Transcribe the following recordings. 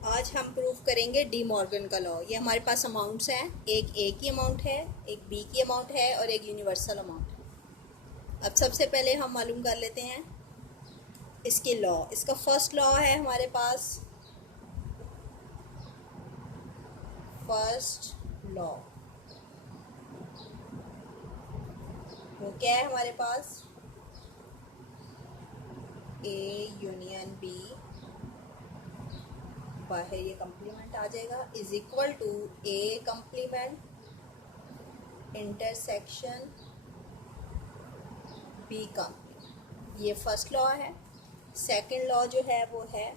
आज हम प्रूव करेंगे डी मॉर्गन का लॉ। ये हमारे पास अमाउंट्स हैं, एक ए की अमाउंट है, एक बी की अमाउंट है और एक यूनिवर्सल अमाउंट है। अब सबसे पहले हम मालूम कर लेते हैं इसके लॉ। इसका फर्स्ट लॉ है हमारे पास, फर्स्ट लॉ वो क्या है हमारे पास, ए यूनियन बी, बाहर ये कंप्लीमेंट आ जाएगा, is equal to A complement intersection B complement. ये फर्स्ट लॉ है। सेकंड लॉ जो है वो है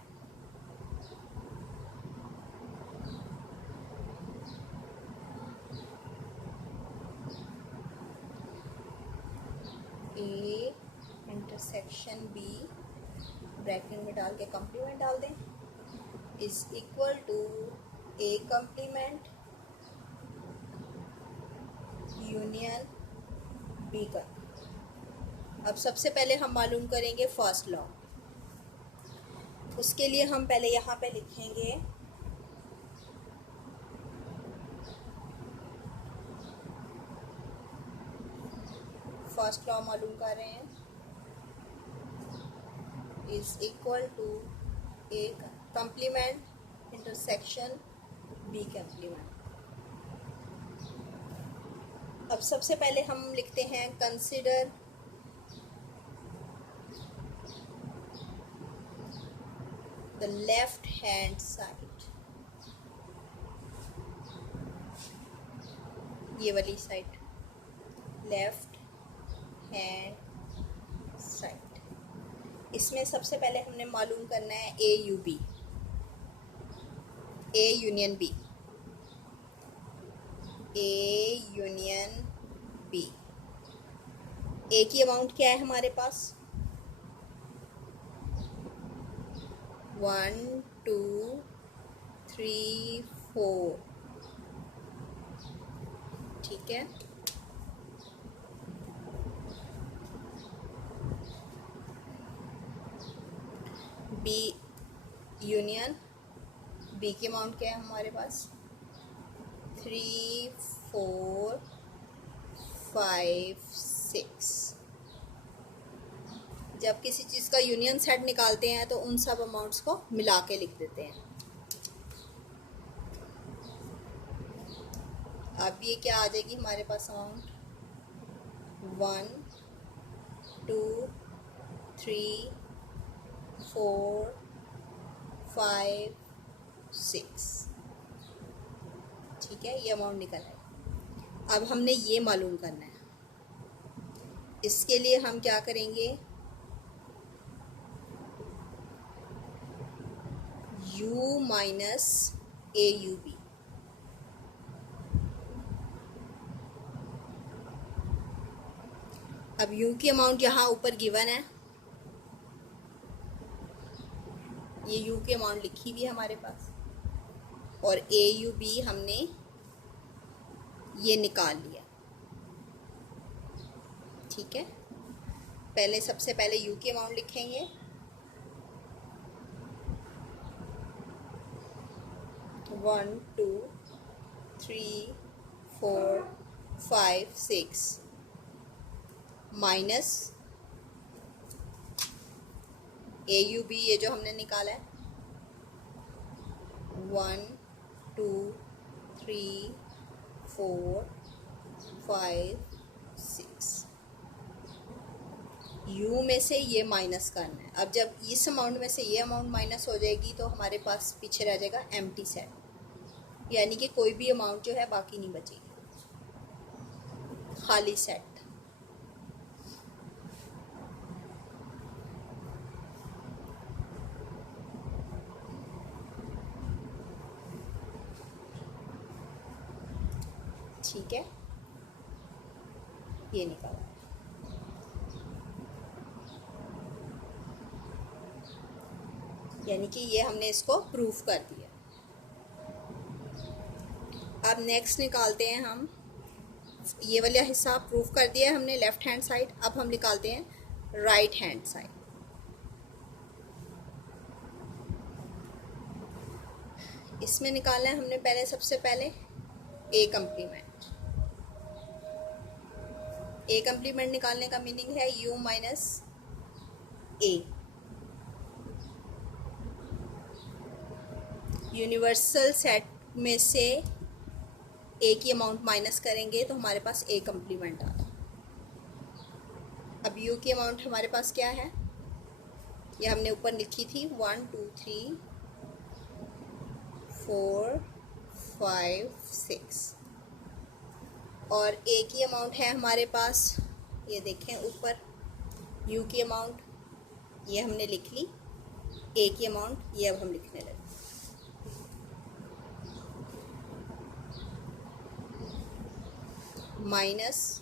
ए इंटरसेक्शन बी, ब्रैकेट में डाल के कंप्लीमेंट डाल दें, is equal to A complement union B का। अब सबसे पहले हम मालूम करेंगे फर्स्ट लॉ। उसके लिए हम पहले यहाँ पे लिखेंगे फर्स्ट लॉ मालूम कर रहे हैं, is equal to A complement intersection B complement. अब सबसे पहले हम लिखते हैं consider the left hand side, ये वाली साइड, लेफ्ट हैंड साइड। इसमें सबसे पहले हमने मालूम करना है A U B, A union B, A union B. A की अमाउंट क्या है हमारे पास, 1 2 3 4, ठीक है। बी यूनियन बी की अमाउंट क्या है हमारे पास, 3 4 5 6। जब किसी चीज़ का यूनियन सेट निकालते हैं तो उन सब अमाउंट्स को मिला के लिख देते हैं। अब ये क्या आ जाएगी हमारे पास अमाउंट, 1 2 3 4 5 6, ठीक है। ये अमाउंट निकल आएगा। अब हमने ये मालूम करना है। इसके लिए हम क्या करेंगे, u minus A U B. अब u की अमाउंट यहाँ ऊपर गिवन है, ये u की अमाउंट लिखी हुई है हमारे पास, और ए यू बी हमने ये निकाल लिया, ठीक है। पहले सबसे पहले u की अमाउंट लिखेंगे, 1 2 3 4 5 6 माइनस ए यू बी, ये जो हमने निकाला है, 1 2 3 4 5 6। यू में से ये माइनस करना है। अब जब इस अमाउंट में से ये अमाउंट माइनस हो जाएगी तो हमारे पास पीछे रह जाएगा एम्प्टी सेट, यानी कि कोई भी अमाउंट जो है बाकी नहीं बचेगी, खाली सेट। ठीक है, ये निकाला। यानी कि ये हमने इसको प्रूफ कर दिया। अब नेक्स्ट निकालते हैं हम, ये वाला हिस्सा प्रूफ कर दिया है हमने लेफ्ट हैंड साइड। अब हम निकालते हैं राइट हैंड साइड। इसमें निकालना है हमने पहले, सबसे पहले ए कम्प्लीमेंट। ए कम्प्लीमेंट निकालने का मीनिंग है you minus A. Universal set में से ए की अमाउंट माइनस करेंगे तो हमारे पास ए कम्प्लीमेंट आता है। अब यू की अमाउंट हमारे पास क्या है, ये हमने ऊपर लिखी थी 1 2 3 4 5 6, और ए की अमाउंट है हमारे पास, ये देखें ऊपर यू की अमाउंट ये हमने लिख ली, ए की अमाउंट ये अब हम लिखने लगे। माइनस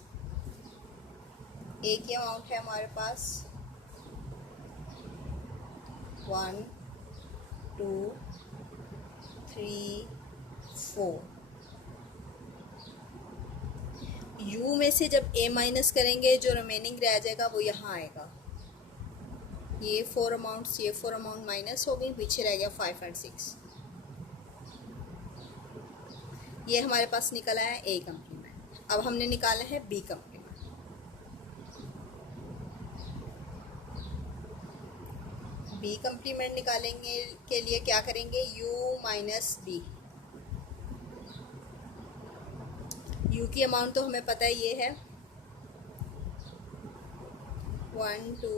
ए की अमाउंट है हमारे पास 1 2 3 4। यू में से जब ए माइनस करेंगे जो रिमेनिंग रह जाएगा वो यहाँ आएगा। ये 4 अमाउंट्स, ये 4 अमाउंट माइनस हो गई, पीछे रह गया 5 और 6। ये हमारे पास निकल आया ए कम्प्लीमेंट। अब हमने निकाला है बी कम्प्लीमेंट। बी कम्प्लीमेंट निकालेंगे के लिए क्या करेंगे, u माइनस बी। u की अमाउंट तो हमें पता है ये है 1 2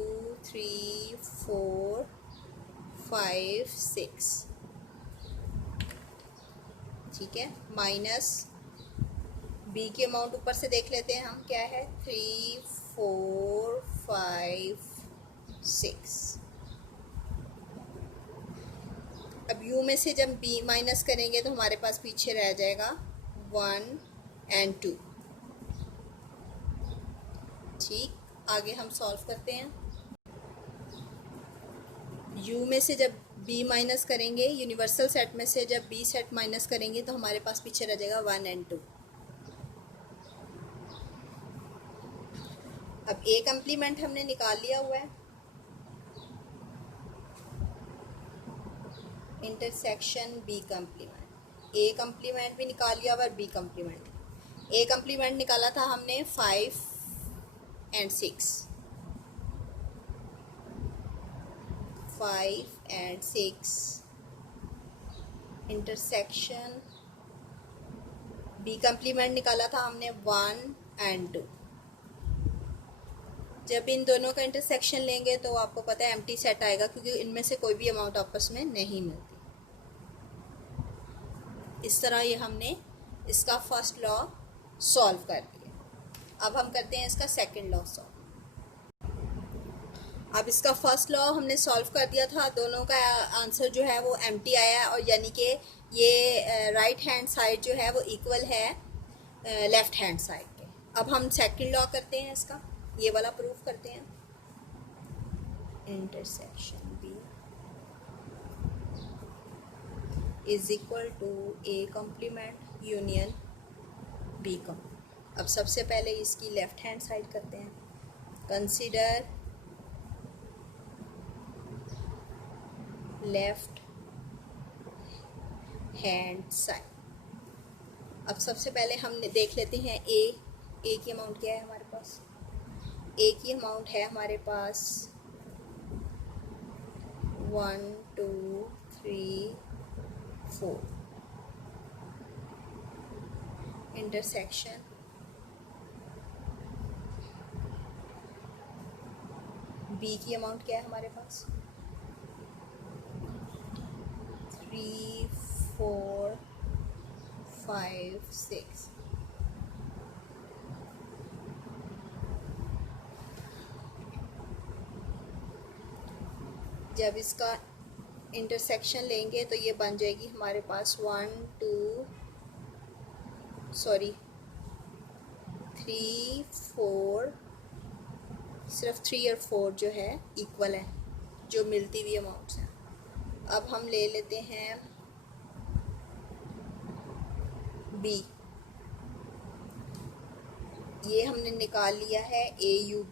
3 4 5 6, ठीक है। माइनस बी की अमाउंट ऊपर से देख लेते हैं हम क्या है 3 4 5 6। अब u में से जब b माइनस करेंगे तो हमारे पास पीछे रह जाएगा 1 और 2। ठीक, आगे हम सॉल्व करते हैं। u में से जब b माइनस करेंगे, यूनिवर्सल सेट में से जब b सेट माइनस करेंगे तो हमारे पास पीछे रह जाएगा 1 और 2। अब a कम्प्लीमेंट हमने निकाल लिया हुआ है, intersection B complement. A complement भी निकाल लिया और बी कम्प्लीमेंट। ए कम्प्लीमेंट निकाला था हमने 5 और 6, 5 और 6 इंटरसेक्शन बी कम्प्लीमेंट निकाला था हमने 1 और 2। जब इन दोनों का इंटरसेक्शन लेंगे तो आपको पता है एम्प्टी सेट आएगा, क्योंकि इनमें से कोई भी अमाउंट आपस में नहीं मिलती। इस तरह ये हमने इसका फर्स्ट लॉ सॉल्व कर दिया। अब हम करते हैं इसका सेकंड लॉ सॉल्व। अब इसका फर्स्ट लॉ हमने सॉल्व कर दिया था, दोनों का आंसर जो है वो एम्प्टी आया, और यानी कि ये राइट हैंड साइड जो है वो इक्वल है लेफ्ट हैंड साइड के। अब हम सेकंड लॉ करते हैं इसका, ये वाला प्रूफ करते हैं। Intersection B is equal to A complement union B complement. अब सबसे पहले इसकी लेफ्ट हैंड साइड करते हैं। Consider left hand side. अब सबसे पहले हम देख लेते हैं ए की अमाउंट क्या है हमारे पास। ए की अमाउंट है हमारे पास 1 2 3 4। इंटरसेक्शन बी की अमाउंट क्या है हमारे पास 3 4 5 6। जब इसका इंटरसेक्शन लेंगे तो ये बन जाएगी हमारे पास 3 4, सिर्फ 3 और 4 जो है इक्वल है, जो मिलती हुई अमाउंट्स हैं। अब हम ले लेते हैं बी। ये हमने निकाल लिया है AUB।